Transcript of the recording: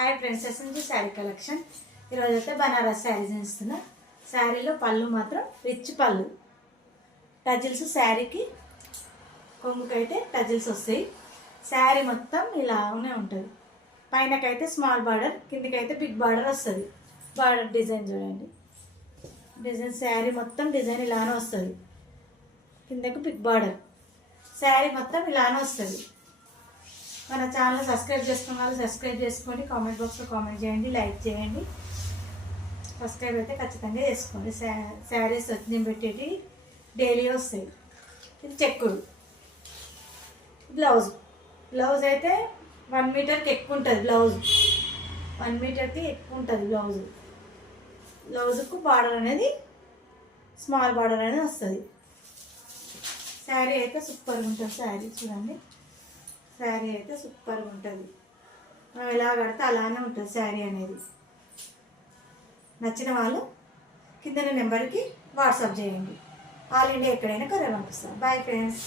Hi friends, SMG sari collection. ఈరోజు అయితే బనారస్ శారీ చూస్తున్నా. శారీలో పళ్ళు మాత్రం రిచ్ పళ్ళు, టజిల్స్ శారీకి కొంగుకైతే టజిల్స్ వస్తాయి. శారీ మొత్తం ఇలానే ఉంటుంది. పైనకైతే స్మాల్ బార్డర్, కిందకైతే బిగ్ బార్డర్ వస్తుంది. బార్డర్ డిజైన్ చూడండి, డిజైన్ శారీ మొత్తం డిజైన్ ఇలానే వస్తుంది. కిందకు బిగ్ బార్డర్, శారీ మొత్తం ఇలానే వస్తుంది. మన ఛానల్ సబ్స్క్రైబ్ చేసుకున్న వాళ్ళు సబ్స్క్రైబ్ చేసుకోండి, కామెంట్ బాక్స్లో కామెంట్ చేయండి, లైక్ చేయండి. సబ్స్క్రైబ్ అయితే ఖచ్చితంగా చేసుకోండి. శారీస్ నేను పెట్టేటి డైలీ వస్తాయి. ఇది చెక్కుడు బ్లౌజ్. బ్లౌజ్ అయితే 1 మీటర్కి ఎక్కువ ఉంటుంది. బ్లౌజ్ 1 మీటర్కి ఎక్కువ ఉంటుంది. బ్లౌజ్కు బార్డర్ అనేది స్మాల్ బార్డర్ అనేది వస్తుంది. శారీ అయితే సూపర్గా ఉంటుంది. శారీ చూడండి, శారీ అయితే సూపర్గా ఉంటుంది. మనం ఎలా కడితే అలానే ఉంటుంది శారీ అనేది. నచ్చిన వాళ్ళు కింద నెంబర్కి వాట్సాప్ చేయండి. ఆల్ ఇండియా ఎక్కడైనా కొరియర్ పంపిస్తాం. Bye friends.